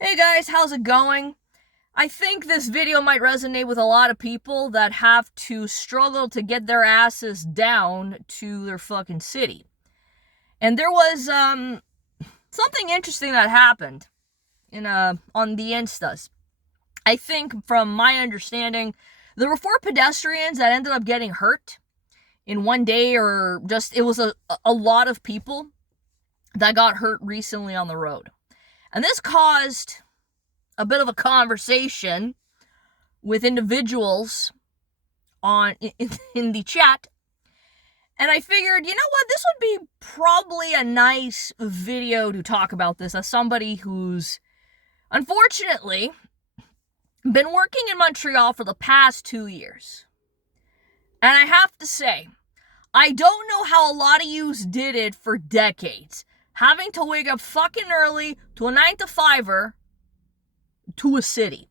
Hey guys, how's it going? I think this video might resonate with a lot of people that have to struggle to get their asses down to their fucking city. And there was something interesting that happened in on the Instas. I think from my understanding, there were 4 pedestrians that ended up getting hurt in one day, or just it was a lot of people that got hurt recently on the road. And this caused a bit of a conversation with individuals in the chat, and I figured, you know what, this would be probably a nice video to talk about this as somebody who's unfortunately been working in Montreal for the past 2 years. And I have to say, I don't know how a lot of yous did it for decades, having to wake up fucking early to a 9 to 5er to a city.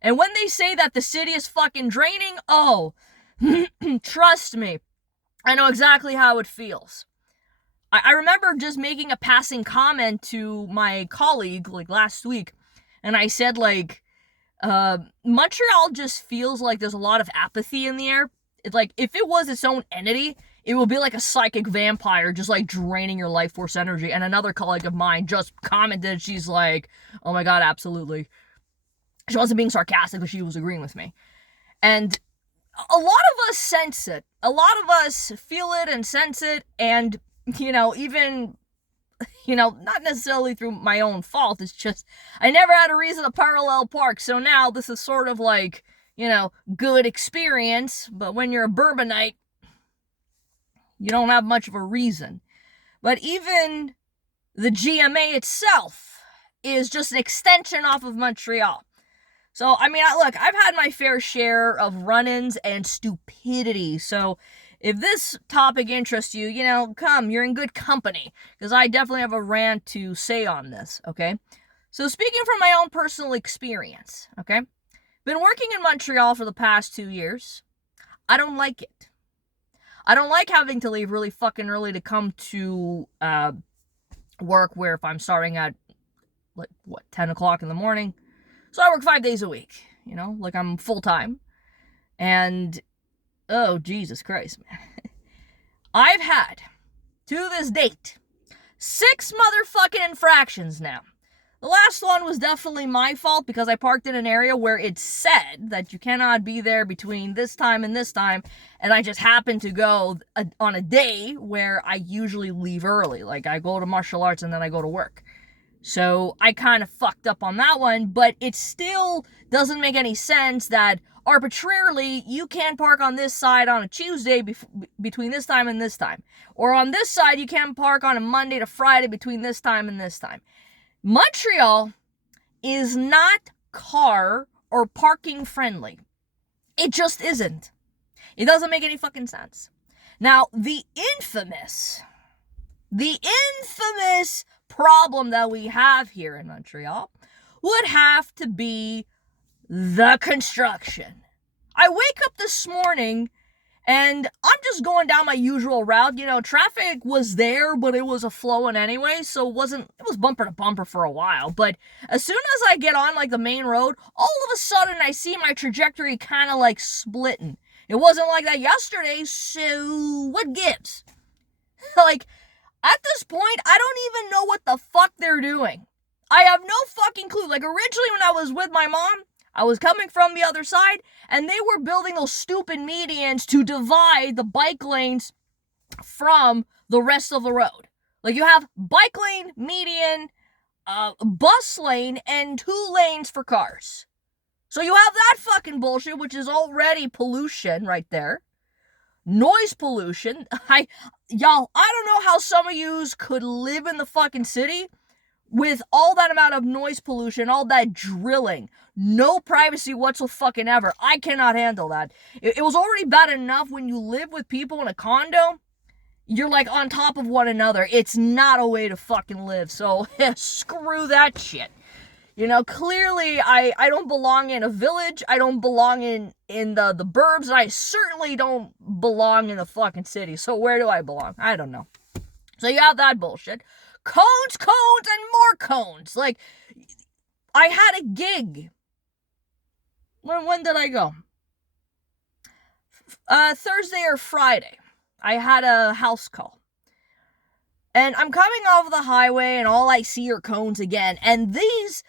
And when they say that the city is fucking draining, oh, trust me, I know exactly how it feels. I remember just making a passing comment to my colleague like last week, and I said Montreal just feels like there's a lot of apathy in the air. It's like if it was its own entity, it would be like a psychic vampire just like draining your life force energy. And another colleague of mine just commented, she's like, oh my god, absolutely. She wasn't being sarcastic, but she was agreeing with me. And a lot of us sense it. A lot of us feel it and sense it, and, even, not necessarily through my own fault, it's just, I never had a reason to parallel park, so now this is sort of like, good experience, but when you're a Bourbonite, you don't have much of a reason. But even the GMA itself is just an extension off of Montreal. So, look, I've had my fair share of run-ins and stupidity. So, if this topic interests you, come, you're in good company. Because I definitely have a rant to say on this, okay? So, speaking from my own personal experience, okay? Been working in Montreal for the past 2 years. I don't like it. I don't like having to leave really fucking early to come to work, where if I'm starting at, 10 o'clock in the morning. So I work 5 days a week, like I'm full-time. And, oh, Jesus Christ, man. I've had, to this date, 6 motherfucking infractions now. The last one was definitely my fault because I parked in an area where it said that you cannot be there between this time and this time, and I just happened to go on a day where I usually leave early. Like, I go to martial arts and then I go to work. So I kind of fucked up on that one, but it still doesn't make any sense that arbitrarily you can't park on this side on a Tuesday between this time and this time. Or on this side you can't park on a Monday to Friday between this time and this time. Montreal is not car or parking friendly. It just isn't. It doesn't make any fucking sense. Now, the infamous problem that we have here in Montreal would have to be the construction. I wake up this morning and I'm just going down my usual route. Traffic was there, but it was a flowing anyway, so it was bumper to bumper for a while. But as soon as I get on the main road, all of a sudden I see my trajectory kind of splitting. It wasn't like that yesterday, so what gives? At this point, I don't even know what the fuck they're doing. I have no fucking clue. Originally when I was with my mom, I was coming from the other side, and they were building those stupid medians to divide the bike lanes from the rest of the road. You have bike lane, median, bus lane, and 2 lanes for cars. So you have that fucking bullshit, which is already pollution right there. Noise pollution. I don't know how some of yous could live in the fucking city with all that amount of noise pollution, all that drilling, no privacy whatsoever. I cannot handle that. It was already bad enough when you live with people in a condo. You're on top of one another. It's not a way to fucking live. So screw that shit. Clearly I don't belong in a village. I don't belong in the burbs. And I certainly don't belong in the fucking city. So where do I belong? I don't know. So you have that bullshit. Cones, and more cones. I had a gig. When did I go? Thursday or Friday. I had a house call. And I'm coming off the highway and all I see are cones again. And these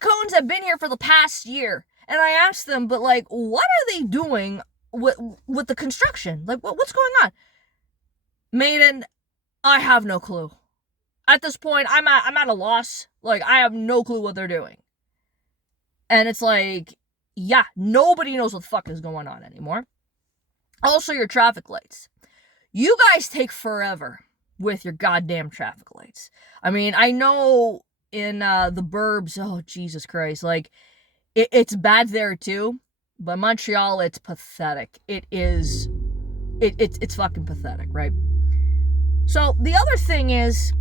cones have been here for the past year. And I asked them, but like, what are they doing with the construction? Like, what's going on? Maiden, I have no clue. At this point, I'm at a loss. Like, I have no clue what they're doing. And it's like, yeah, nobody knows what the fuck is going on anymore. Also, your traffic lights. You guys take forever with your goddamn traffic lights. I mean, I know in the burbs, oh, Jesus Christ, like, it's bad there too, but Montreal, it's pathetic. It's fucking pathetic, right? So, the other thing is,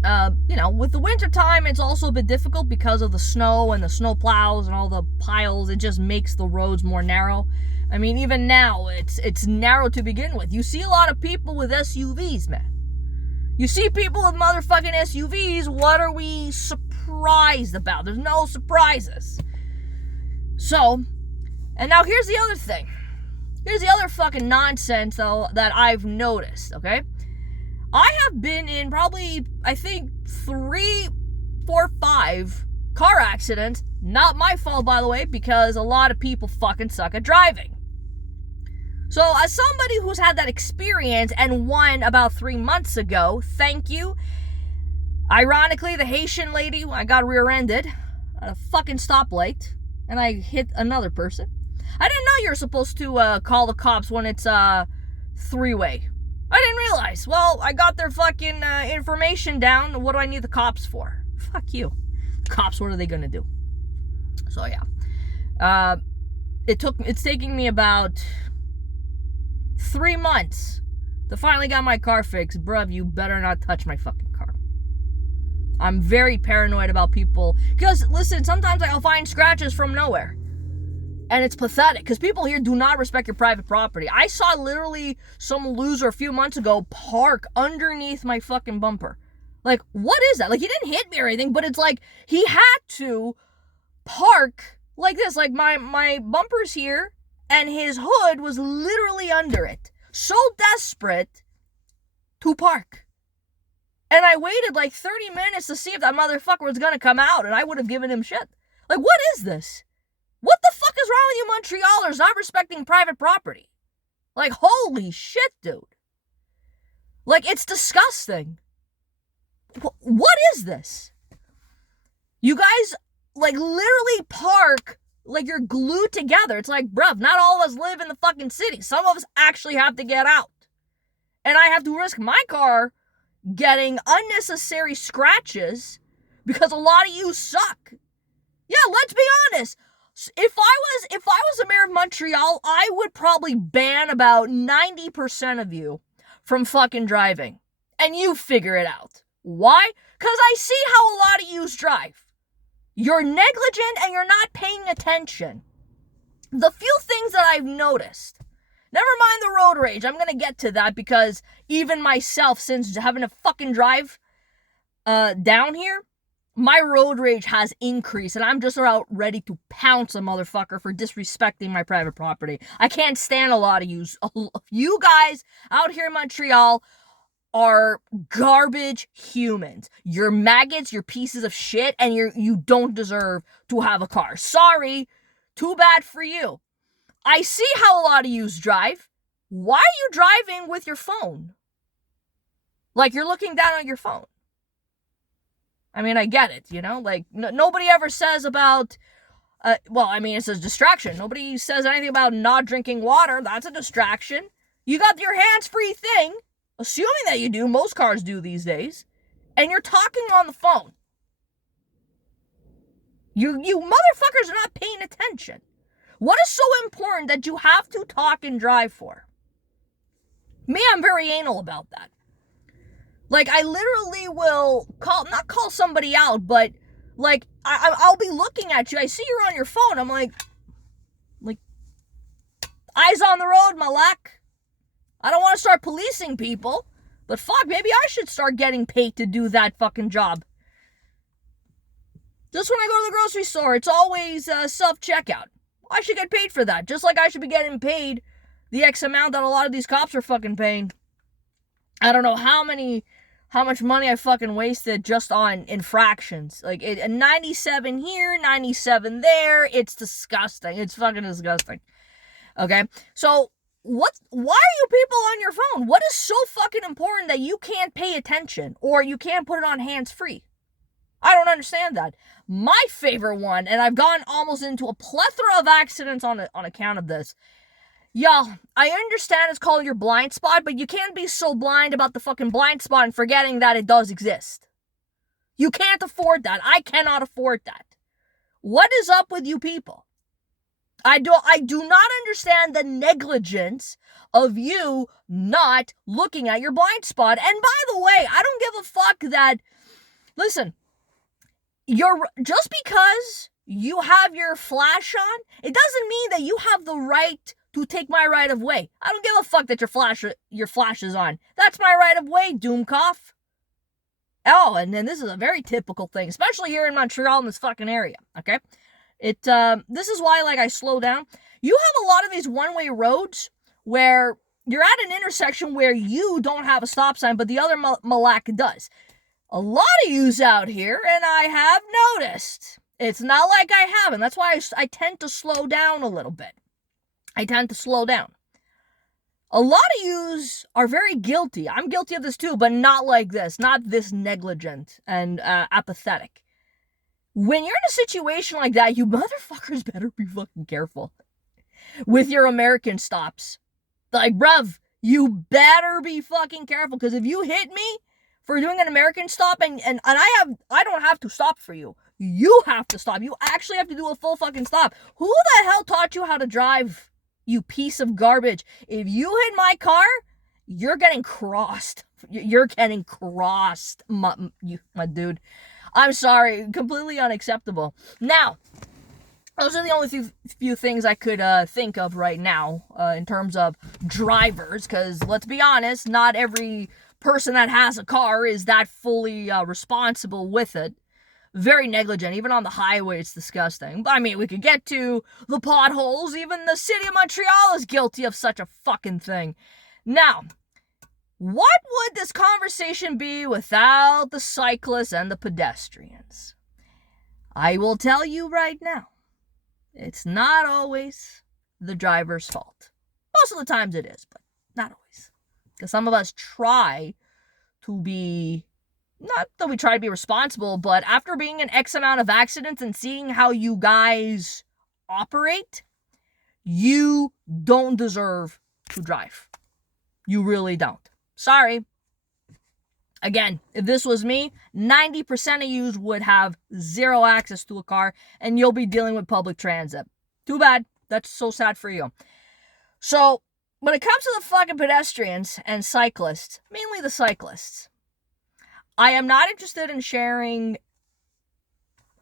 with the winter time, it's also a bit difficult because of the snow and the snow plows and all the piles. It just makes the roads more narrow. I mean, even now, it's narrow to begin with. You see a lot of people with SUVs, man. You see people with motherfucking SUVs. What are we surprised about? There's no surprises. So, and now here's the other thing. Here's the other fucking nonsense, though, that I've noticed, okay? I have been in probably, I think, 3, 4, 5 car accidents. Not my fault, by the way, because a lot of people fucking suck at driving. So, as somebody who's had that experience and won about 3 months ago, thank you. Ironically, the Haitian lady, I got rear-ended at a fucking stoplight, and I hit another person. I didn't know you were supposed to call the cops when it's three-way. I didn't realize. Well, I got their fucking information down. What do I need the cops for? Fuck you. Cops, what are they gonna do? So, yeah. It's taking me about 3 months to finally get my car fixed. Bruv, you better not touch my fucking car. I'm very paranoid about people. Because, listen, sometimes I'll find scratches from nowhere. And it's pathetic, because people here do not respect your private property. I saw literally some loser a few months ago park underneath my fucking bumper. Like, what is that? Like, he didn't hit me or anything, but it's like, he had to park like this. Like, my bumper's here, and his hood was literally under it. So desperate to park. And I waited like 30 minutes to see if that motherfucker was gonna come out, and I would have given him shit. Like, what is this? What the fuck is wrong with you Montrealers not respecting private property? Like, holy shit, dude. Like, it's disgusting. What is this? You guys, like, literally park like you're glued together. It's like, bruv, not all of us live in the fucking city. Some of us actually have to get out. And I have to risk my car getting unnecessary scratches because a lot of you suck. Yeah, let's be honest. If I was the mayor of Montreal, I would probably ban about 90% of you from fucking driving. And you figure it out. Why? Because I see how a lot of yous drive. You're negligent and you're not paying attention. The few things that I've noticed, never mind the road rage, I'm going to get to that because even myself, since having to fucking drive down here, my road rage has increased, and I'm just about ready to pounce a motherfucker for disrespecting my private property. I can't stand a lot of you. You guys out here in Montreal are garbage humans. You're maggots, you're pieces of shit, and you don't deserve to have a car. Sorry, too bad for you. I see how a lot of yous drive. Why are you driving with your phone? Like you're looking down at your phone. I mean, I get it, you know? Like, nobody ever says about, it's a distraction. Nobody says anything about not drinking water. That's a distraction. You got your hands-free thing, assuming that you do. Most cars do these days. And you're talking on the phone. You motherfuckers are not paying attention. What is so important that you have to talk and drive for? Me, I'm very anal about that. Like, I literally will not call somebody out, but, like, I'll be looking at you. I see you're on your phone. I'm like, eyes on the road, malak. I don't want to start policing people, but fuck, maybe I should start getting paid to do that fucking job. Just when I go to the grocery store, it's always self-checkout. I should get paid for that, just like I should be getting paid the X amount that a lot of these cops are fucking paying. I don't know how much money I fucking wasted just on infractions. Like, 97 here, 97 there. It's disgusting. It's fucking disgusting. Okay? So, why are you people on your phone? What is so fucking important that you can't pay attention or you can't put it on hands-free? I don't understand that. My favorite one, and I've gone almost into a plethora of accidents on account of this. Y'all, I understand it's called your blind spot, but you can't be so blind about the fucking blind spot and forgetting that it does exist. You can't afford that. I cannot afford that. What is up with you people? I do not understand the negligence of you not looking at your blind spot. And by the way, I don't give a fuck that, listen, just because you have your flash on, it doesn't mean that you have the right to take my right of way. I don't give a fuck that your flash is on. That's my right of way, Doomcoff. Oh, and then this is a very typical thing, especially here in Montreal in this fucking area, okay? This is why, like, I slow down. You have a lot of these one-way roads where you're at an intersection where you don't have a stop sign, but the other malak does. A lot of yous out here, and I have noticed. It's not like I haven't. That's why I tend to slow down a little bit. I tend to slow down. A lot of yous are very guilty. I'm guilty of this too, but not like this. Not this negligent and apathetic. When you're in a situation like that, you motherfuckers better be fucking careful with your American stops. Like, bruv, you better be fucking careful, because if you hit me for doing an American stop and I don't have to stop for you. You have to stop. You actually have to do a full fucking stop. Who the hell taught you how to drive, you piece of garbage? If you hit my car, you're getting crossed. You're getting crossed, my dude. I'm sorry. Completely unacceptable. Now, those are the only few things I could think of right now in terms of drivers, because let's be honest, not every person that has a car is that fully responsible with it. Very negligent. Even on the highway, it's disgusting. I mean, we could get to the potholes. Even the city of Montreal is guilty of such a fucking thing. Now, what would this conversation be without the cyclists and the pedestrians? I will tell you right now, it's not always the driver's fault. Most of the times it is, but not always. Because some of us try to be, not that we try to be responsible, but after being in X amount of accidents and seeing how you guys operate, you don't deserve to drive. You really don't. Sorry. Again, if this was me, 90% of you would have zero access to a car and you'll be dealing with public transit. Too bad. That's so sad for you. So, when it comes to the fucking pedestrians and cyclists, mainly the cyclists, I am not interested in sharing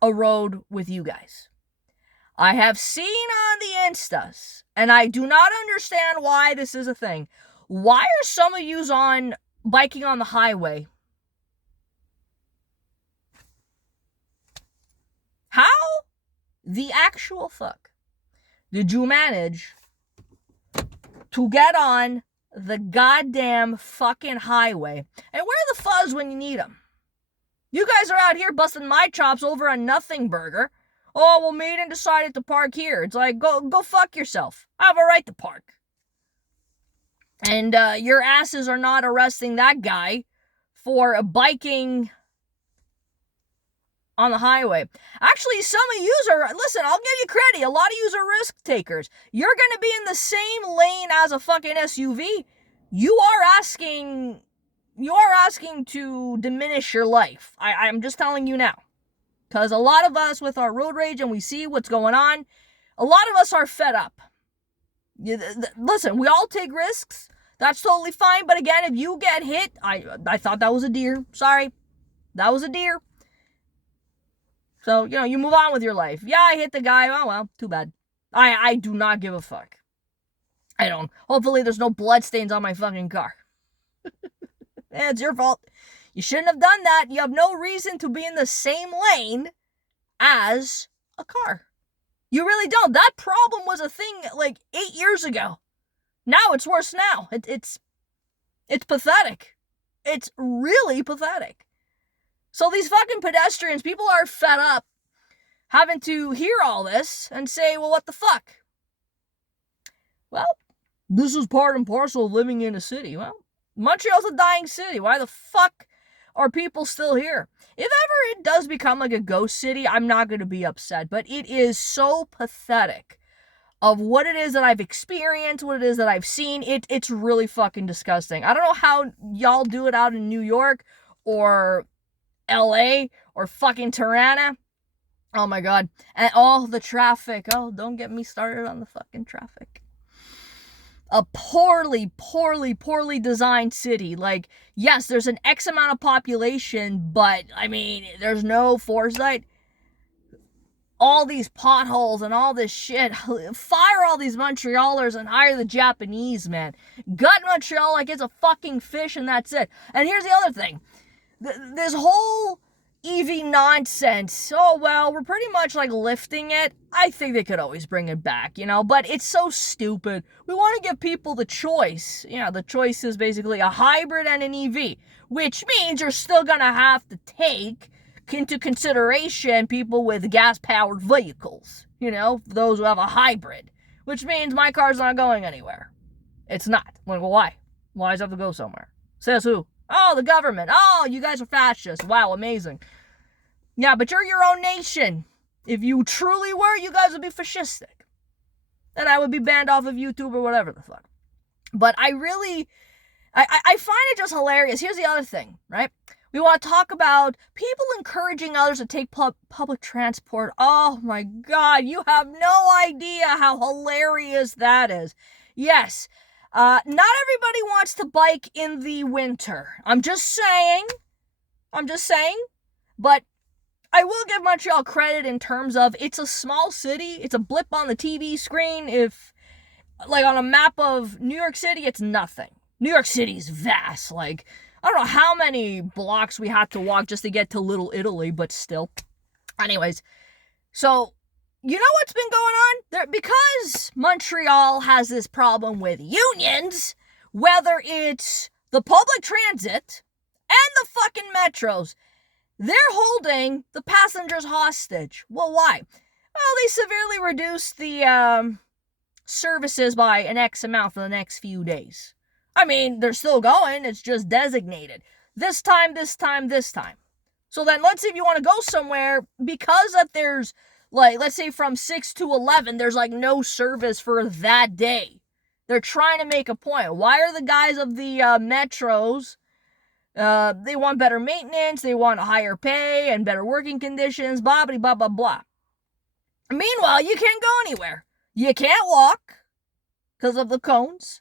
a road with you guys. I have seen on the Instas, and I do not understand why this is a thing. Why are some of yous biking on the highway? How the actual fuck did you manage to get on the goddamn fucking highway? And where are the fuzz when you need them? You guys are out here busting my chops over a nothing burger. Oh, well, Maiden decided to park here. It's like, go fuck yourself. I have a right to park. And your asses are not arresting that guy for biking on the highway. Actually, some of yous are, listen, I'll give you credit. A lot of yous are risk takers. You're going to be in the same lane as a fucking SUV. You are asking to diminish your life. I'm just telling you now. Because a lot of us with our road rage and we see what's going on, a lot of us are fed up. Listen, we all take risks. That's totally fine. But again, if you get hit, I thought that was a deer. Sorry. That was a deer. So, you move on with your life. Yeah, I hit the guy. Oh, well, too bad. I do not give a fuck. I don't. Hopefully there's no bloodstains on my fucking car. It's your fault. You shouldn't have done that. You have no reason to be in the same lane as a car. You really don't. That problem was a thing like 8 years ago. Now it's worse now. It's pathetic. It's really pathetic. So these fucking pedestrians, people are fed up having to hear all this and say, well, what the fuck? Well, this is part and parcel of living in a city. Well, Montreal's a dying city. Why the fuck are people still here? If ever it does become like a ghost city, I'm not going to be upset. But it is so pathetic of what it is that I've experienced, what it is that I've seen. It's really fucking disgusting. I don't know how y'all do it out in New York or LA or fucking Tirana. Oh my god. And all the traffic. Oh, don't get me started on the fucking traffic. A poorly designed city. Like, yes, there's an X amount of population, but, I mean, there's no foresight. All these potholes and all this shit. Fire all these Montrealers and hire the Japanese, man. Gut Montreal like it's a fucking fish and that's it. And here's the other thing. This whole EV nonsense, oh well, we're pretty much like lifting it. I think they could always bring it back, you know, but it's so stupid. We want to give people the choice. You know, the choice is basically a hybrid and an EV, which means you're still gonna have to take into consideration people with gas-powered vehicles, you know, those who have a hybrid, which means my car's not going anywhere. It's not. Well, why? Why does it have to go somewhere? Says who? Oh, the government. Oh, you guys are fascists. Wow, amazing. Yeah, but you're your own nation. If you truly were, you guys would be fascistic. And I would be banned off of YouTube or whatever the fuck. But I find it just hilarious. Here's the other thing, right? We want to talk about people encouraging others to take public transport. Oh my god, you have no idea how hilarious that is. Yes, not everybody wants to bike in the winter. I'm just saying. But I will give Montreal credit in terms of it's a small city. It's a blip on the TV screen. If, like, on a map of New York City, it's nothing. New York City's vast. Like, I don't know how many blocks we had to walk just to get to Little Italy, but still. Anyways, so you know what's been going on? Because Montreal has this problem with unions, whether it's the public transit and the fucking metros, they're holding the passengers hostage. Well, why? Well, they severely reduced the services by an X amount for the next few days. I mean, they're still going, it's just designated. This time. So then, let's say if you want to go somewhere, because that there's, like, let's say from 6 to 11, there's, like, no service for that day. They're trying to make a point. Why are the guys of the metros, they want better maintenance, they want higher pay and better working conditions, blah, blah, blah, blah, blah. Meanwhile, you can't go anywhere. You can't walk because of the cones.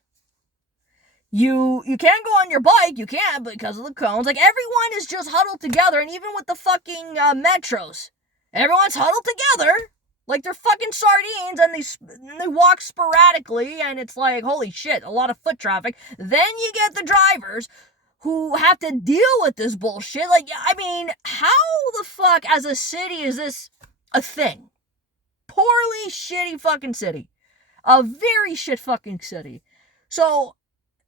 You can't go on your bike, you can't because of the cones. Like, everyone is just huddled together, and even with the fucking metros, everyone's huddled together like they're fucking sardines, and they walk sporadically, and it's like, holy shit, a lot of foot traffic. Then you get the drivers who have to deal with this bullshit. Like, I mean, how the fuck as a city is this a thing? Poorly shitty fucking city. A very shit fucking city. So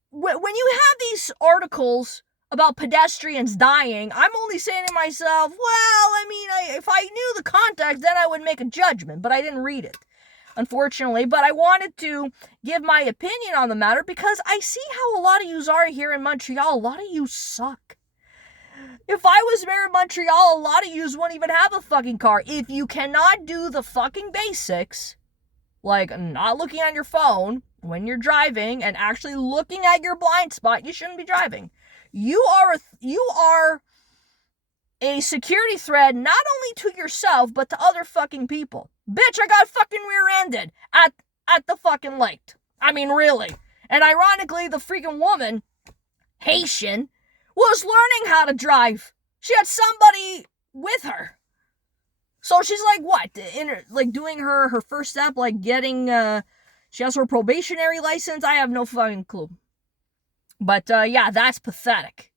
when you have these articles about pedestrians dying, I'm only saying to myself, well, I mean, if I knew the context, then I would make a judgment, but I didn't read it, unfortunately. But I wanted to give my opinion on the matter because I see how a lot of yous are here in Montreal. A lot of you suck. If I was mayor of Montreal, a lot of yous wouldn't even have a fucking car. If you cannot do the fucking basics, like not looking at your phone when you're driving and actually looking at your blind spot, you shouldn't be driving. You are a security threat not only to yourself, but to other fucking people. Bitch, I got fucking rear-ended at the fucking light. I mean, really. And ironically, the freaking woman, Haitian, was learning how to drive. She had somebody with her. So she's like, what? Doing her first step, like getting, she has her probationary license? I have no fucking clue. But, yeah, that's pathetic.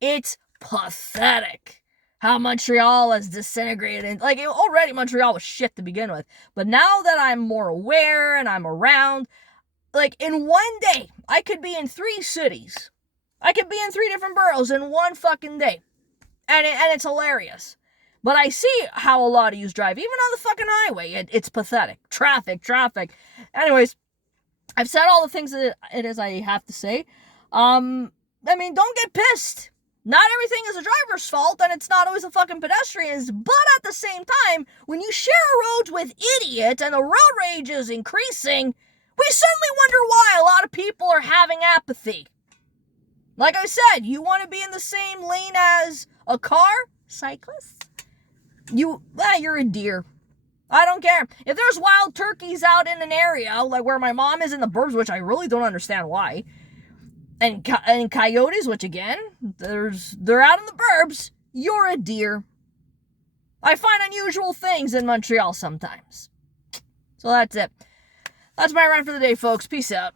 It's pathetic how Montreal has disintegrated. And, like, already Montreal was shit to begin with. But now that I'm more aware and I'm around, like, in one day, I could be in 3 cities. I could be in 3 different boroughs in one fucking day. And it's hilarious. But I see how a lot of you drive, even on the fucking highway. It's pathetic. Traffic. Anyways, I've said all the things that it is I have to say. I mean, don't get pissed. Not everything is a driver's fault, and it's not always a fucking pedestrian's, but at the same time, when you share roads with idiots and the road rage is increasing, we certainly wonder why a lot of people are having apathy. Like I said, you want to be in the same lane as a car? Cyclist? You're a deer. I don't care. If there's wild turkeys out in an area, like where my mom is in the burbs, which I really don't understand why, and coyotes, which again, they're out in the burbs, you're a deer. I find unusual things in Montreal sometimes. So that's it. That's my rant for the day, folks. Peace out.